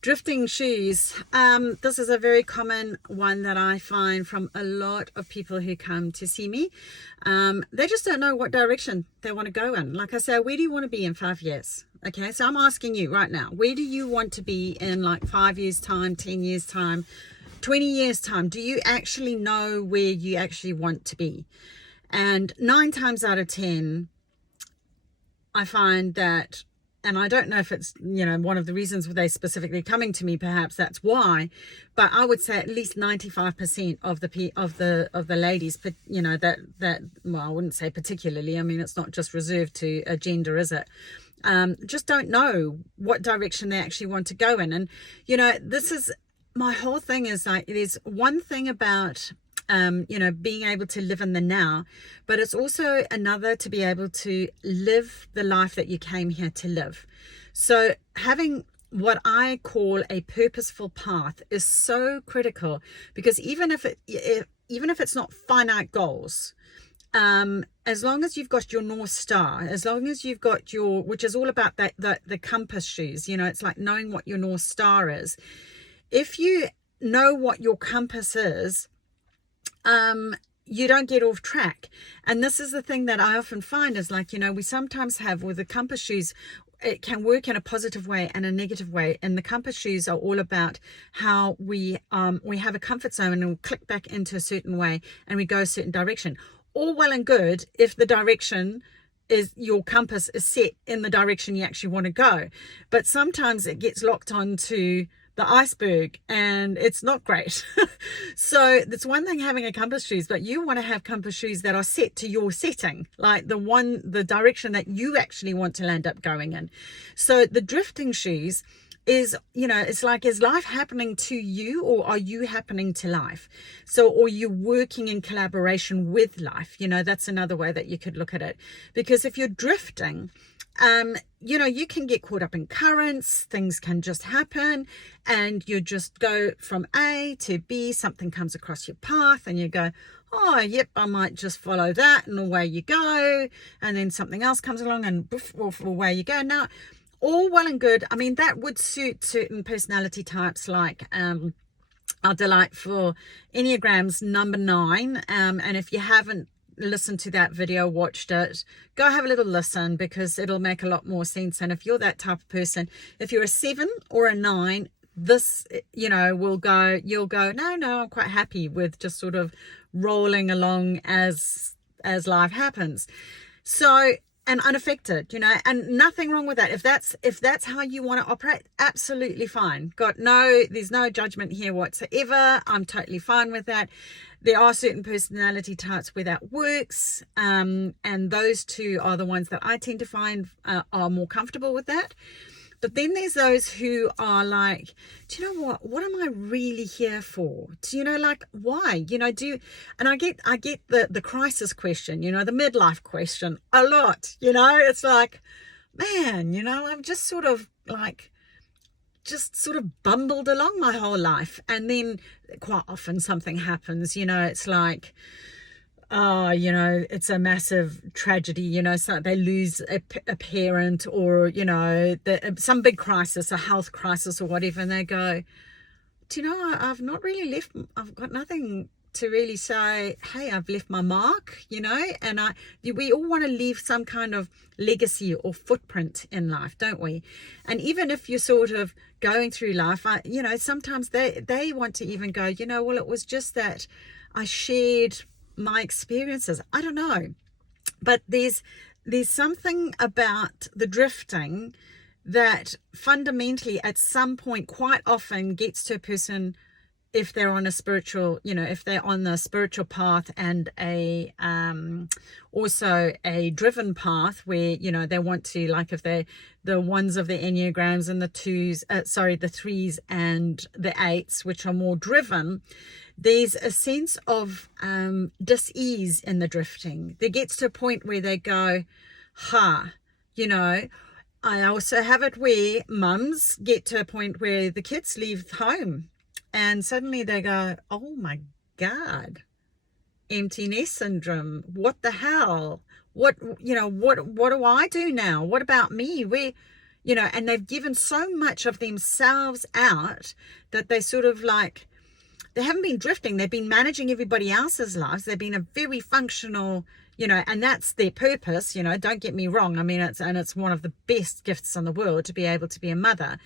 Drifting shoes. This is a very common one that I find from a lot of people who come to see me. They just don't know what direction they want to go in. Like I say, where do you want to be in 5 years? Okay, so I'm asking you right now, where do you want to be in like 5 years time, 10 years time, 20 years time? Do you actually know where you actually want to be? And 9 times out of 10, I find that, and I don't know if it's, one of the reasons they specifically coming to me, perhaps that's why, but I would say at least 95% of the ladies, that well, I wouldn't say particularly, I mean, it's not just reserved to a gender, is it? Just don't know what direction they actually want to go in. And this is my whole thing, is like, there's one thing about being able to live in the now, but it's also another to be able to live the life that you came here to live. So having what I call a purposeful path is so critical, because even if it's not finite goals, as long as you've got your North Star, as long as you've got which is all about the compass shoes, it's like knowing what your North Star is. If you know what your compass is, you don't get off track. And this is the thing that I often find is like, we sometimes have with the compass shoes, it can work in a positive way and a negative way. And the compass shoes are all about how we have a comfort zone and we'll click back into a certain way and we go a certain direction. All well and good if the direction is, your compass is set in the direction you actually want to go. But sometimes it gets locked onto the iceberg and it's not great. So that's one thing having a compass shoes, but you want to have compass shoes that are set to your setting, like the direction that you actually want to land up going in. So the drifting shoes is, it's like, is life happening to you or are you happening to life? So, or you're working in collaboration with life, that's another way that you could look at it. Because if you're drifting, you can get caught up in currents, things can just happen, and you just go from A to B, something comes across your path and you go, oh, yep, I might just follow that, and away you go, and then something else comes along and poof, off, away you go. Now, all well and good. I mean, that would suit certain personality types, like our delightful Enneagrams number 9, and if you haven't listened to that video, watched it, go have a little listen, because it'll make a lot more sense. And if you're that type of person, if you're a 7 or a 9, this you'll go, no, I'm quite happy with just sort of rolling along as life happens. So, and unaffected, and nothing wrong with that. If that's how you want to operate, absolutely fine. There's no judgment here whatsoever. I'm totally fine with that. There are certain personality types where that works, and those two are the ones that I tend to find are more comfortable with that. But then there's those who are like, do you know what am I really here for? Do like, why? And I get the crisis question, the midlife question a lot. It's like, man, I'm just sort of bumbled along my whole life, and then quite often something happens, it's like, it's a massive tragedy, so they lose a parent, or some big crisis, a health crisis or whatever, and they go, do you know, I've got nothing to really say, hey, I've left my mark, and we all want to leave some kind of legacy or footprint in life, don't we? And even if you're sort of going through life, sometimes they want to even go, well, it was just that I shared my experiences. I don't know, but there's something about the drifting that fundamentally at some point quite often gets to a person, if they're on a spiritual, if they're on the spiritual path and also a driven path where, they want to, like, if they're the ones of the Enneagrams and the 2s, the 3s and the 8s, which are more driven, there's a sense of dis-ease in the drifting. There gets to a point where they go, I also have it where mums get to a point where the kids leave home and suddenly they go, oh my God, empty nest syndrome. What the hell? What do I do now? What about me? you know, and they've given so much of themselves out that they sort of like, they haven't been drifting. They've been managing everybody else's lives. They've been a very functional, you know, and that's their purpose, you know, don't get me wrong. I mean, it's one of the best gifts in the world to be able to be a mother.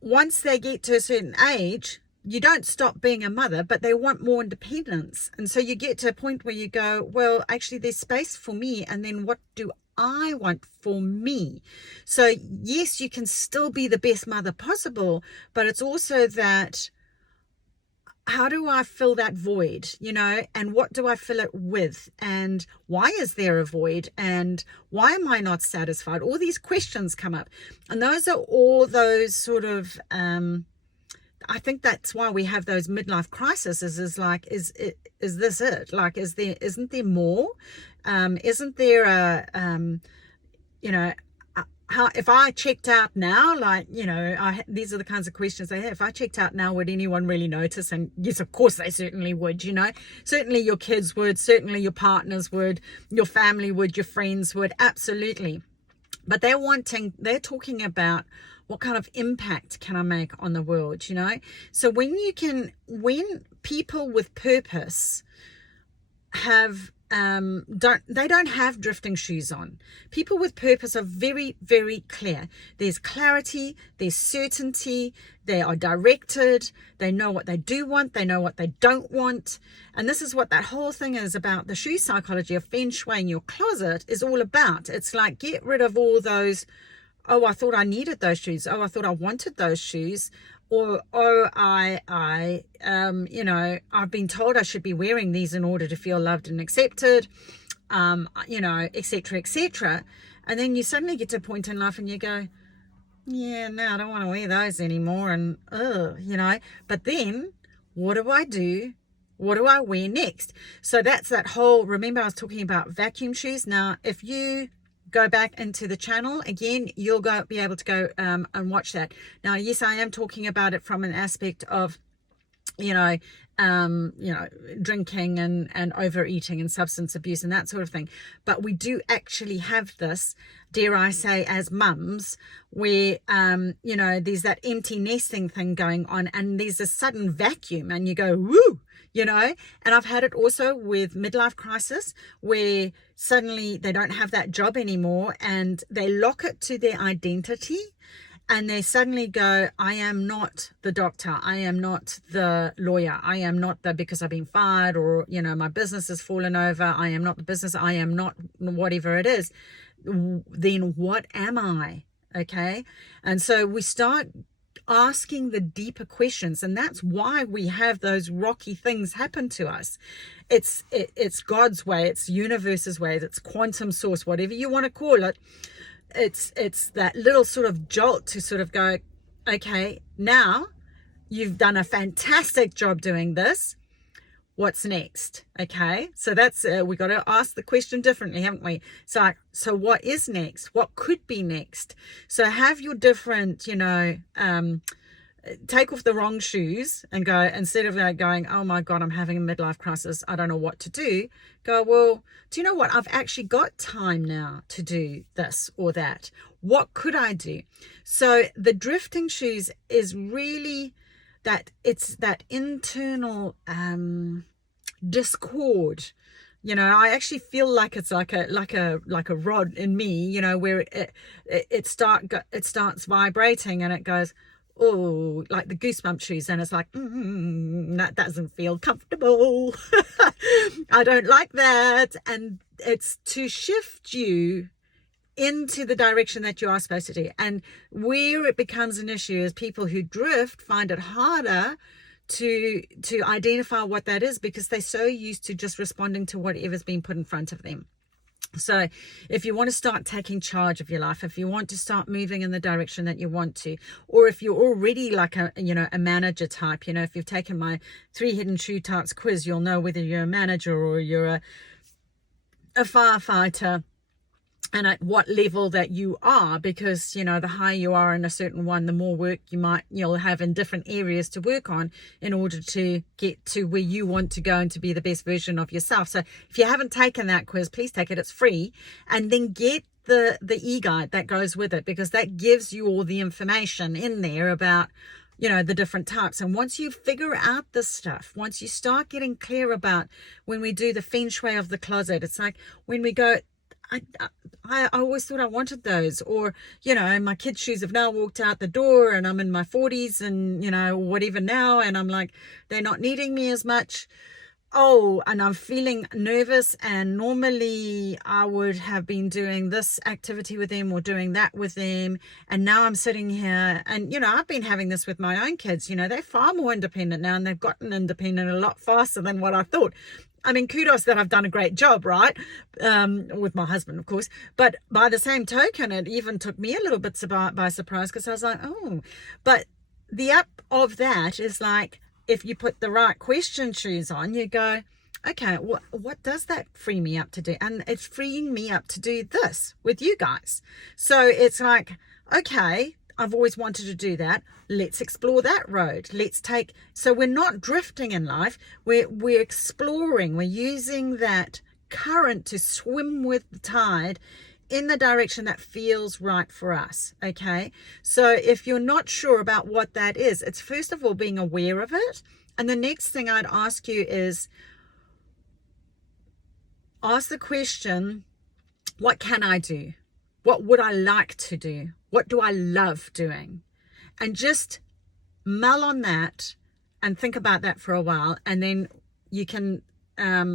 Once they get to a certain age, you don't stop being a mother, but they want more independence. And so you get to a point where you go, well, actually there's space for me. And then what do I want for me? So yes, you can still be the best mother possible, but it's also that, how do I fill that void, you know, and what do I fill it with? And why is there a void? And why am I not satisfied? All these questions come up. And those are all those sort of, I think that's why we have those midlife crises, is like, is this it? Like, isn't there more? Isn't there a, you know, how, if I checked out now, like, you know, these are the kinds of questions they have. If I checked out now, would anyone really notice? And yes, of course they certainly would, you know, certainly your kids would, certainly your partners would, your family would, your friends would, absolutely. But they're talking about, what kind of impact can I make on the world, you know? So when people with purpose have, don't have drifting shoes on. People with purpose are very, very clear. There's clarity, there's certainty, they are directed, they know what they do want, they know what they don't want. And this is what that whole thing is about. The shoe psychology of feng shui in your closet is all about. It's like, get rid of all those, oh, I thought I needed those shoes. Oh, I thought I wanted those shoes. Or, oh, you know, I've been told I should be wearing these in order to feel loved and accepted, you know, etc., etc. And then you suddenly get to a point in life and you go, yeah, no, I don't want to wear those anymore. And, you know, but then what do I do? What do I wear next? So that's that whole, remember I was talking about vacuum shoes. Now, if you go back into the channel again, you'll be able to go and watch that. Now, yes, I am talking about it from an aspect of, you know, drinking and overeating and substance abuse and that sort of thing. But we do actually have this, dare I say, as mums, where, you know, there's that empty nesting thing going on and there's a sudden vacuum and you go, woo, you know. And I've had it also with midlife crisis, where suddenly they don't have that job anymore and they lock it to their identity. And they suddenly go, I am not the doctor. I am not the lawyer. I am not because I've been fired, or, you know, my business has fallen over. I am not the business. I am not whatever it is. Then what am I? Okay. And so we start asking the deeper questions. And that's why we have those rocky things happen to us. It's God's way. It's universe's way. It's quantum source, whatever you want to call it. It's that little sort of jolt to sort of go, okay, now you've done a fantastic job doing this. What's next? Okay, so that's we got to ask the question differently, haven't we? So what is next? What could be next? So have your different, you know, take off the wrong shoes and go, instead of going, oh my God, I'm having a midlife crisis, I don't know what to do, go, well, do you know what? I've actually got time now to do this or that. What could I do? So the drifting shoes is really that, it's that internal discord. You know, I actually feel like it's like a rod in me, you know, where it starts vibrating and it goes, oh, like the goosebump shoes, and it's like, that doesn't feel comfortable. I don't like that. And it's to shift you into the direction that you are supposed to do. And where it becomes an issue is people who drift find it harder to identify what that is, because they're so used to just responding to whatever's been put in front of them. So if you want to start taking charge of your life, if you want to start moving in the direction that you want to, or if you're already like a manager type, you know, if you've taken my 3 hidden shoe types quiz, you'll know whether you're a manager or you're a firefighter, and at what level that you are, because, you know, the higher you are in a certain one, the more work you'll have in different areas to work on in order to get to where you want to go and to be the best version of yourself. So if you haven't taken that quiz, please take it. It's free. And then get the e-guide that goes with it, because that gives you all the information in there about, you know, the different types. And once you figure out this stuff, once you start getting clear about, when we do the feng shui of the closet, it's like when we go, I always thought I wanted those, or, you know, my kids' shoes have now walked out the door and I'm in my 40s and, you know, whatever now, and I'm like, they're not needing me as much. Oh, and I'm feeling nervous, and normally I would have been doing this activity with them or doing that with them, and now I'm sitting here, and, you know, I've been having this with my own kids. You know, they're far more independent now, and they've gotten independent a lot faster than what I thought. I mean, kudos that I've done a great job, right? With my husband, of course. But by the same token, it even took me a little bit by surprise, because I was like, oh. But the up of that is like, if you put the right question shoes on, you go, okay, what does that free me up to do? And it's freeing me up to do this with you guys. So it's like, okay, I've always wanted to do that. Let's explore that road. So we're not drifting in life. We're exploring. We're using that current to swim with the tide in the direction that feels right for us. Okay. So if you're not sure about what that is, it's first of all being aware of it. And the next thing I'd ask you is, ask the question, what can I do? What would I like to do? What do I love doing? And just mull on that and think about that for a while. And then you can,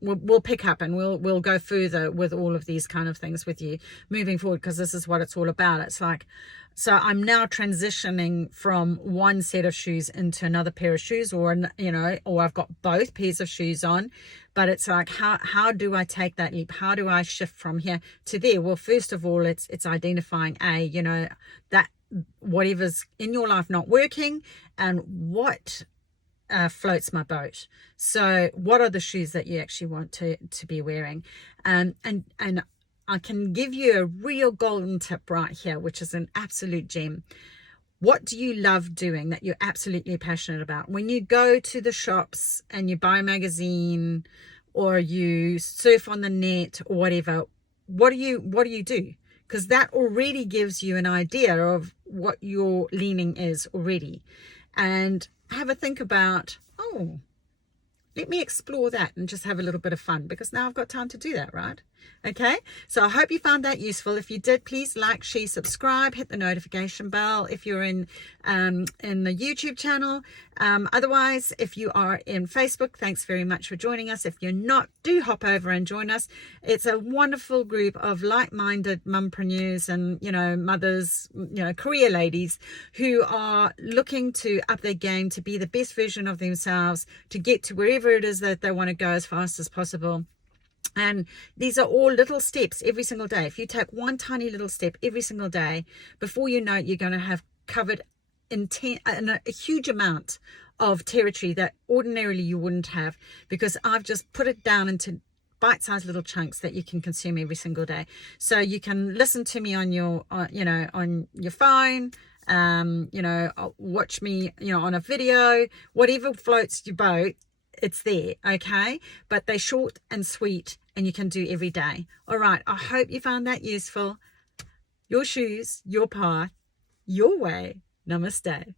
we'll pick up and we'll go further with all of these kind of things with you moving forward, because this is what it's all about. It's like, so I'm now transitioning from one set of shoes into another pair of shoes, or, you know, or I've got both pairs of shoes on, but it's like, how do I take that leap? How do I shift from here to there? Well, first of all, it's identifying, you know, that whatever's in your life not working, and what floats my boat. So what are the shoes that you actually want to be wearing? And I can give you a real golden tip right here, which is an absolute gem. What do you love doing that you're absolutely passionate about? When you go to the shops and you buy a magazine, or you surf on the net or whatever, what do you do? Because that already gives you an idea of what your leaning is already. And have a think about, oh, let me explore that and just have a little bit of fun, because now I've got time to do that, right? Okay, so I hope you found that useful. If you did, please like, share, subscribe, hit the notification bell if you're in the YouTube channel. Otherwise, if you are in Facebook, thanks very much for joining us. If you're not, do hop over and join us. It's a wonderful group of like-minded mumpreneurs and, you know, mothers, you know, career ladies who are looking to up their game, to be the best version of themselves, to get to wherever it is that they want to go as fast as possible. And these are all little steps every single day. If you take one tiny little step every single day, before you know it, you're going to have covered a huge amount of territory that ordinarily you wouldn't have, because I've just put it down into bite-sized little chunks that you can consume every single day. So you can listen to me on your, on your phone, watch me, on a video, whatever floats your boat. It's there, okay? But they're short and sweet, and you can do every day. All right, I hope you found that useful. Your shoes, your path, your way. Namaste.